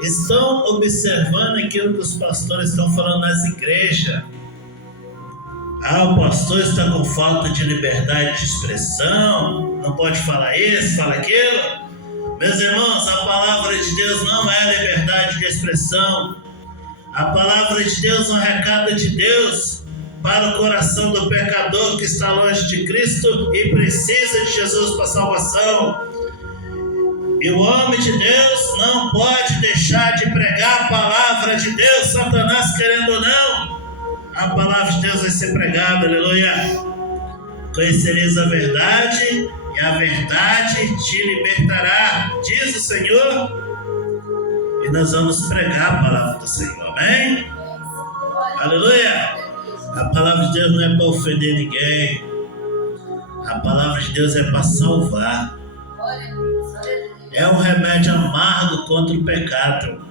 estão observando aquilo que os pastores estão falando nas igrejas. O pastor está com falta de liberdade de expressão, não pode falar isso, fala aquilo. Meus irmãos, a palavra de Deus não é liberdade de expressão. A palavra de Deus é um recado de Deus para o coração do pecador que está longe de Cristo e precisa de Jesus para salvação. E o homem de Deus não pode deixar de pregar a palavra de Deus, Satanás querendo ou não. A palavra de Deus vai ser pregada, aleluia. Conhecereis a verdade e a verdade te libertará, diz o Senhor. E nós vamos pregar a palavra do Senhor, amém? Aleluia. A palavra de Deus não é para ofender ninguém. A palavra de Deus é para salvar. É um remédio amargo contra o pecado.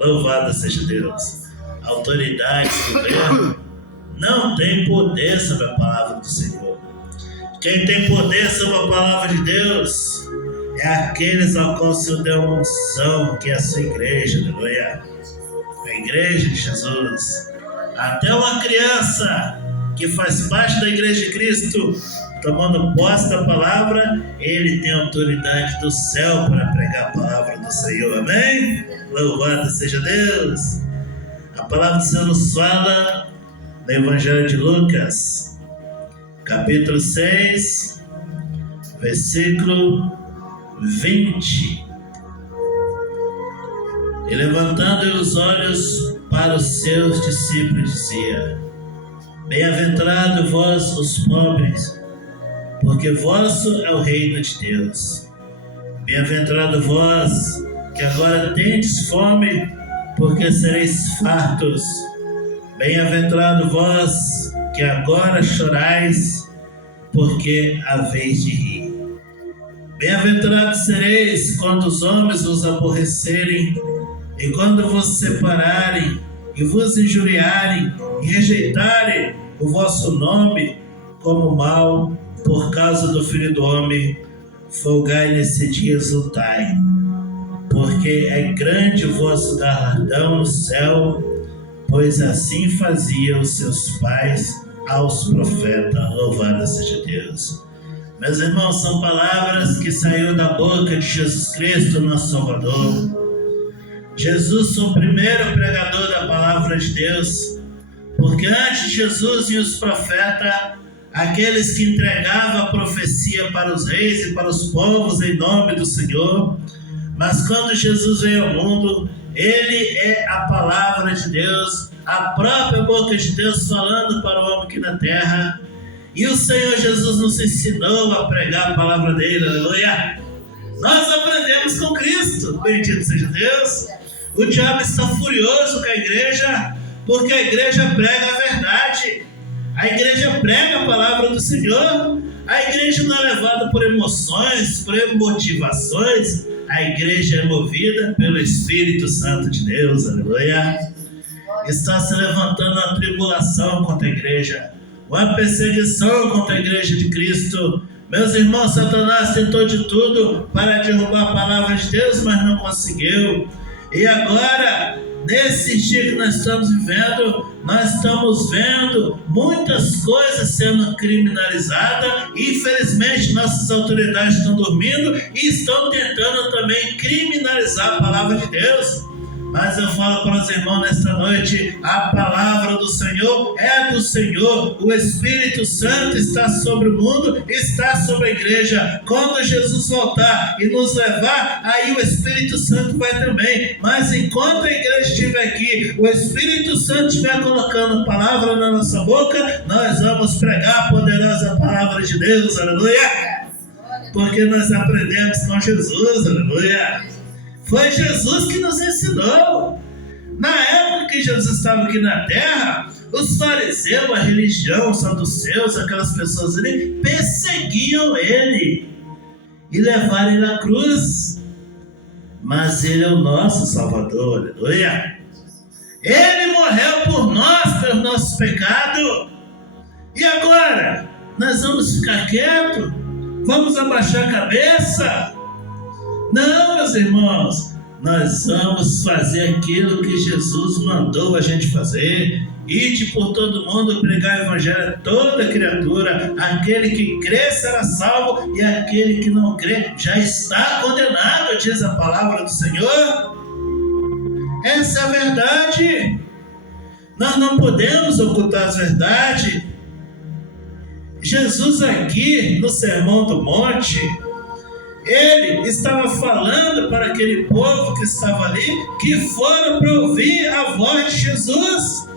Louvado seja Deus. Autoridades, governo, não tem poder sobre a palavra do Senhor. Quem tem poder sobre a palavra de Deus é aqueles ao qual o Senhor deu uma unção, que é a sua igreja, aleluia. A igreja de Jesus. Até uma criança que faz parte da igreja de Cristo, tomando posse da palavra, ele tem autoridade do céu para pregar a palavra do Senhor, amém? Louvado seja Deus. A palavra do Senhor nos fala no Evangelho de Lucas, capítulo 6, versículo 20. E levantando os olhos para os seus discípulos, dizia: Bem-aventurado vós os pobres, porque vosso é o reino de Deus. Bem-aventurado vós que agora tendes fome, porque sereis fartos. Bem-aventurado vós que agora chorais, porque haveis de rir. Bem-aventurados sereis quando os homens vos aborrecerem, e quando vos separarem, e vos injuriarem, e rejeitarem o vosso nome como mal, por causa do Filho do Homem. Folgai nesse dia, exultai, porque é grande o vosso galardão no céu, pois assim faziam os seus pais aos profetas. Louvado seja Deus. Meus irmãos, são palavras que saíram da boca de Jesus Cristo, nosso Salvador. Jesus foi o primeiro pregador da palavra de Deus, porque antes de Jesus e os profetas, aqueles que entregavam a profecia para os reis e para os povos em nome do Senhor. Mas quando Jesus veio ao mundo, ele é a palavra de Deus, a própria boca de Deus falando para o homem aqui na terra. E o Senhor Jesus nos ensinou a pregar a palavra dele, aleluia. Nós aprendemos com Cristo, bendito seja Deus. O diabo está furioso com a igreja, porque a igreja prega a verdade. A igreja prega a palavra do Senhor. A igreja não é levada por emoções, por motivações. A igreja é movida pelo Espírito Santo de Deus, aleluia. Está se levantando uma tribulação contra a igreja, uma perseguição contra a igreja de Cristo. Meus irmãos, Satanás tentou de tudo para derrubar a palavra de Deus, mas não conseguiu. E agora, nesse dia que nós estamos vivendo, nós estamos vendo muitas coisas sendo criminalizadas. Infelizmente, nossas autoridades estão dormindo e estão tentando também criminalizar a palavra de Deus. Mas eu falo para os irmãos nesta noite, a palavra do Senhor é do Senhor. O Espírito Santo está sobre o mundo, está sobre a igreja. Quando Jesus voltar e nos levar, aí o Espírito Santo vai também. Mas enquanto a igreja estiver aqui, o Espírito Santo estiver colocando palavra na nossa boca, nós vamos pregar a poderosa palavra de Deus, aleluia. Porque nós aprendemos com Jesus, aleluia. Foi Jesus que nos ensinou. Na época que Jesus estava aqui na terra, os fariseus, a religião, os saduceus, aquelas pessoas ali, perseguiam ele e levaram ele à cruz. Mas ele é o nosso Salvador, aleluia. Ele morreu por nós, pelos nossos pecados. E agora? Nós vamos ficar quietos? Vamos abaixar a cabeça? Não, meus irmãos, nós vamos fazer aquilo que Jesus mandou a gente fazer. Ide por todo mundo, pregar o evangelho a toda criatura. Aquele que crê será salvo, e aquele que não crê já está condenado, diz a palavra do Senhor. Essa é a verdade. Nós não podemos ocultar as verdades. Jesus aqui no Sermão do Monte, ele estava falando para aquele povo que estava ali, que foram para ouvir a voz de Jesus.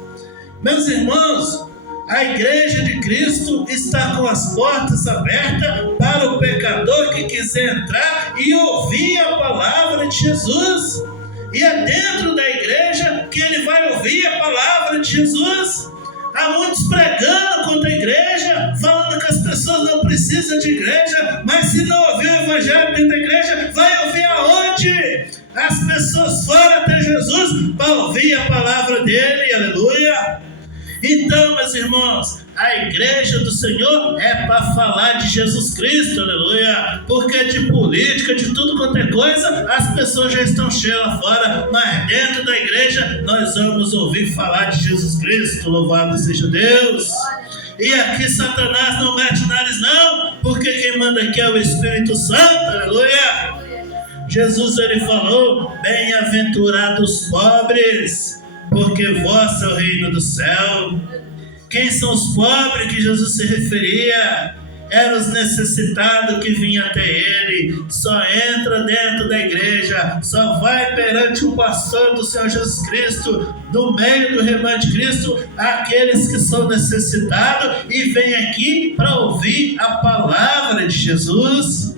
Meus irmãos, a igreja de Cristo está com as portas abertas para o pecador que quiser entrar e ouvir a palavra de Jesus. E é dentro da igreja que ele vai ouvir a palavra de Jesus. Há muitos pregando contra a igreja, falando que as pessoas não precisam de igreja, mas se não ouvir o evangelho dentro da igreja, vai ouvir aonde? As pessoas foram até Jesus para ouvir a palavra dele, aleluia. Então, meus irmãos, a igreja do Senhor é para falar de Jesus Cristo, aleluia, porque de política, de tudo quanto é coisa, as pessoas já estão cheias lá fora, mas dentro da igreja nós vamos ouvir falar de Jesus Cristo, louvado seja Deus. E aqui Satanás não mete nariz não, porque quem manda aqui é o Espírito Santo, aleluia. Jesus, ele falou, bem-aventurados pobres, porque vosso é o reino do céu. Quem são os pobres que Jesus se referia? Eram os necessitados que vinham até ele. Só entra dentro da igreja, só vai perante o pastor do Senhor Jesus Cristo, no meio do rebanho de Cristo, aqueles que são necessitados e vêm aqui para ouvir a palavra de Jesus.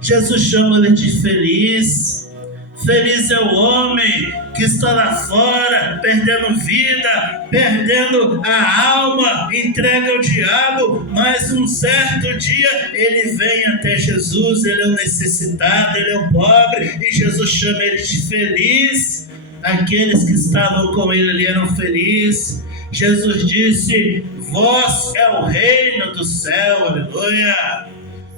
Jesus chama ele de feliz. Feliz é o homem que está lá fora, perdendo vida, perdendo a alma, entrega ao diabo, mas um certo dia ele vem até Jesus, ele é um necessitado, ele é um pobre, e Jesus chama ele de feliz. Aqueles que estavam com ele ali eram felizes. Jesus disse, vós é o reino do céu, aleluia.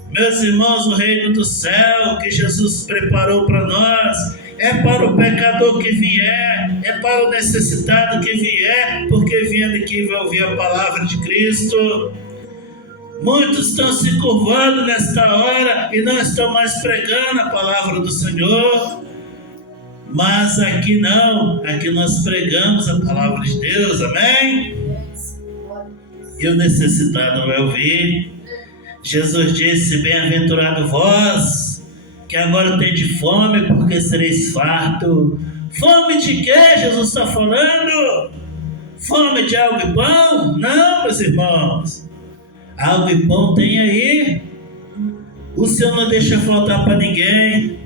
Meus irmãos, o reino do céu que Jesus preparou para nós é para o pecador que vier, é para o necessitado que vier, porque vindo aqui vai ouvir a palavra de Cristo. Muitos estão se curvando nesta hora e não estão mais pregando a palavra do Senhor. Mas aqui não, aqui nós pregamos a palavra de Deus, amém? E o necessitado vai ouvir. Jesus disse, bem-aventurado vós, que agora tendes fome, porque sereis farto. Fome de quê Jesus está falando? Fome de algo e pão? Não, meus irmãos. Algo e pão tem aí. O Senhor não deixa faltar para ninguém.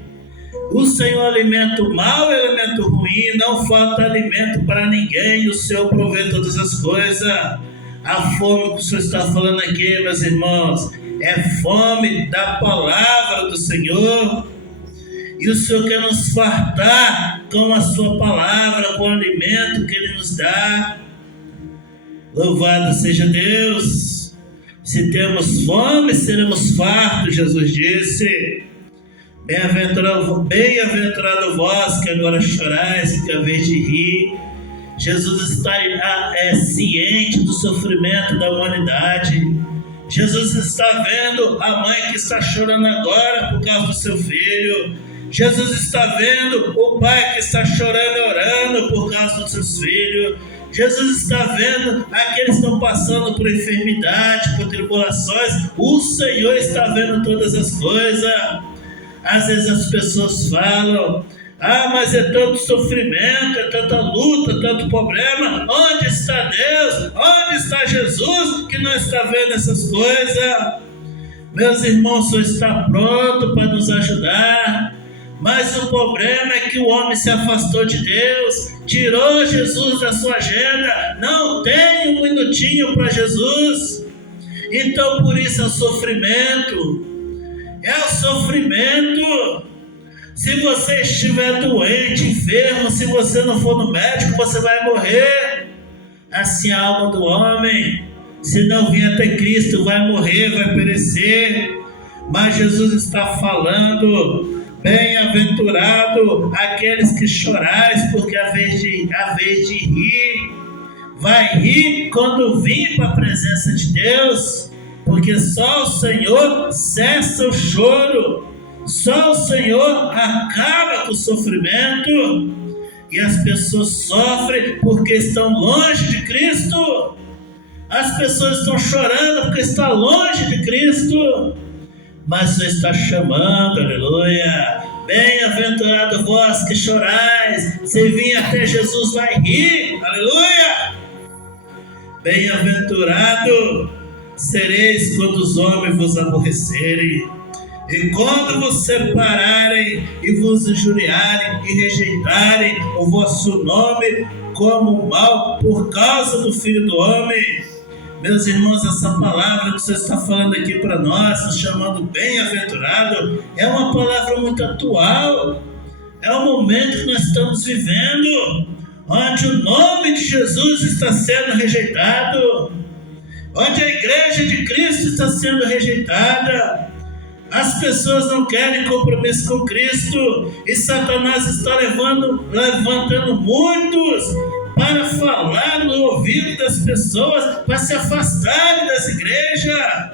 O Senhor alimenta o mal e alimenta o ruim. Não falta alimento para ninguém. O Senhor provê todas as coisas. A fome que o Senhor está falando aqui, meus irmãos, é fome da palavra do Senhor. E o Senhor quer nos fartar com a sua palavra, com o alimento que Ele nos dá. Louvado seja Deus. Se temos fome, seremos fartos, Jesus disse. Bem-aventurado vós que agora chorais, que a vez de rir. Jesus está ciente do sofrimento da humanidade. Jesus está vendo a mãe que está chorando agora por causa do seu filho. Jesus está vendo o pai que está chorando e orando por causa dos seus filhos. Jesus está vendo aqueles que estão passando por enfermidade, por tribulações. O Senhor está vendo todas as coisas. Às vezes as pessoas falam, mas é tanto sofrimento, é tanta luta, tanto problema. Onde está Deus? Onde está Jesus que não está vendo essas coisas? Meus irmãos, o Senhor está pronto para nos ajudar. Mas o problema é que o homem se afastou de Deus, tirou Jesus da sua agenda, não tem um minutinho para Jesus. Então por isso é o sofrimento. É o sofrimento. Se você estiver doente, enfermo, se você não for no médico, você vai morrer. Assim a alma do homem, se não vier até Cristo, vai morrer, vai perecer. Mas Jesus está falando Bem-aventurado aqueles que chorais, porque a vez de rir, vai rir quando vir para a presença de Deus, porque só o Senhor cessa o choro, só o Senhor acaba com o sofrimento. E as pessoas sofrem porque estão longe de Cristo. As pessoas estão chorando porque estão longe de Cristo. Mas você está chamando, aleluia. Bem-aventurado vós que chorais, se vir até Jesus vai rir, aleluia. Bem-aventurado sereis quando os homens vos aborrecerem, e quando vos separarem e vos injuriarem e rejeitarem o vosso nome como mal por causa do Filho do Homem. Meus irmãos, essa palavra que você está falando aqui para nós, nos chamando bem-aventurado, é uma palavra muito atual. É o momento que nós estamos vivendo, onde o nome de Jesus está sendo rejeitado, onde a igreja de Cristo está sendo rejeitada. As pessoas não querem compromisso com Cristo, e Satanás está levantando muitos para falar no ouvido das pessoas, para se afastarem das igrejas.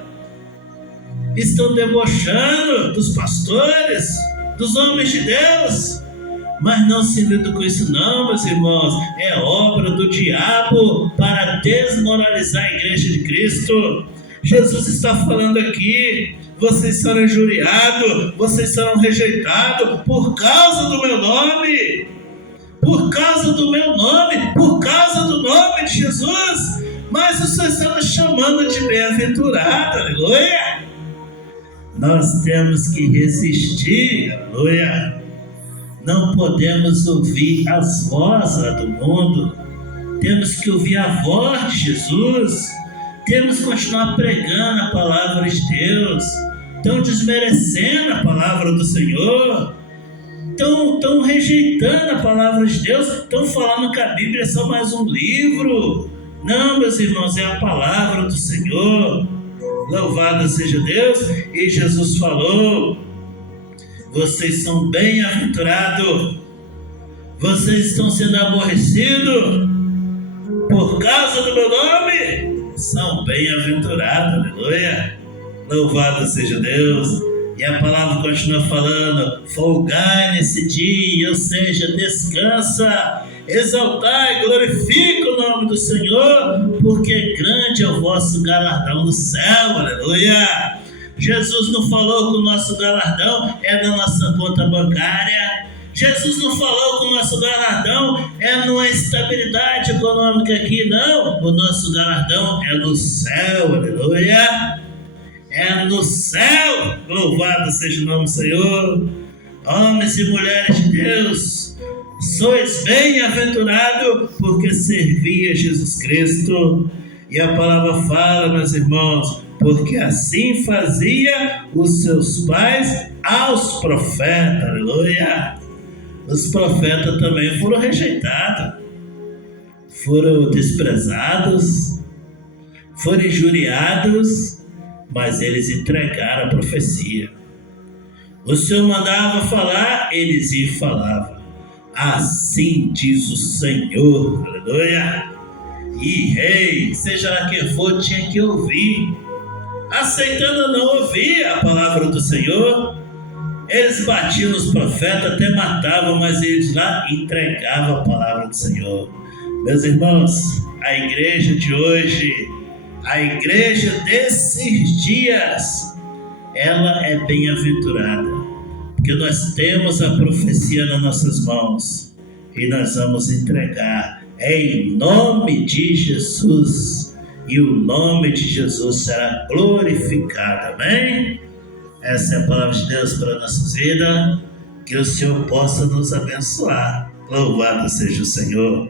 Estão debochando dos pastores, dos homens de Deus. Mas não se lida com isso não, meus irmãos. É obra do diabo para desmoralizar a igreja de Cristo. Jesus está falando aqui: vocês serão injuriados, vocês serão rejeitados por causa do meu nome. Por causa do meu nome, por causa do nome de Jesus. Mas o Senhor está nos chamando de bem-aventurado, aleluia. Nós temos que resistir, aleluia. Não podemos ouvir as vozes do mundo. Temos que ouvir a voz de Jesus. Temos que continuar pregando a palavra de Deus. Estão desmerecendo a palavra do Senhor. Estão rejeitando a palavra de Deus. Estão falando que a Bíblia é só mais um livro. Não, meus irmãos, é a palavra do Senhor. Louvado seja Deus. E Jesus falou: vocês são bem-aventurados. Vocês estão sendo aborrecidos por causa do meu nome. São bem-aventurados, aleluia. Louvado seja Deus. E a palavra continua falando: folgai nesse dia, ou seja, descansa, exaltai, glorifica o nome do Senhor, porque grande é o vosso galardão no céu, aleluia. Jesus não falou que o nosso galardão é na nossa conta bancária. Jesus não falou que o nosso galardão é numa estabilidade econômica aqui, não. O nosso galardão é no céu, aleluia. É no céu, louvado seja o nome do Senhor. Homens e mulheres de Deus, sois bem-aventurados porque servi a Jesus Cristo. E a palavra fala, meus irmãos, porque assim fazia os seus pais aos profetas, aleluia. Os profetas também foram rejeitados, foram desprezados, foram injuriados, mas eles entregaram a profecia. O Senhor mandava falar, eles iam e falavam: assim diz o Senhor, aleluia. E rei, seja lá quem for, tinha que ouvir. Aceitando ou não ouvir a palavra do Senhor, eles batiam nos profetas, até matavam, mas eles lá entregavam a palavra do Senhor. Meus irmãos, a igreja de hoje, a igreja desses dias, ela é bem-aventurada, porque nós temos a profecia nas nossas mãos e nós vamos entregar em nome de Jesus, e o nome de Jesus será glorificado, amém? Essa é a palavra de Deus para a nossa vida. Que o Senhor possa nos abençoar. Louvado seja o Senhor.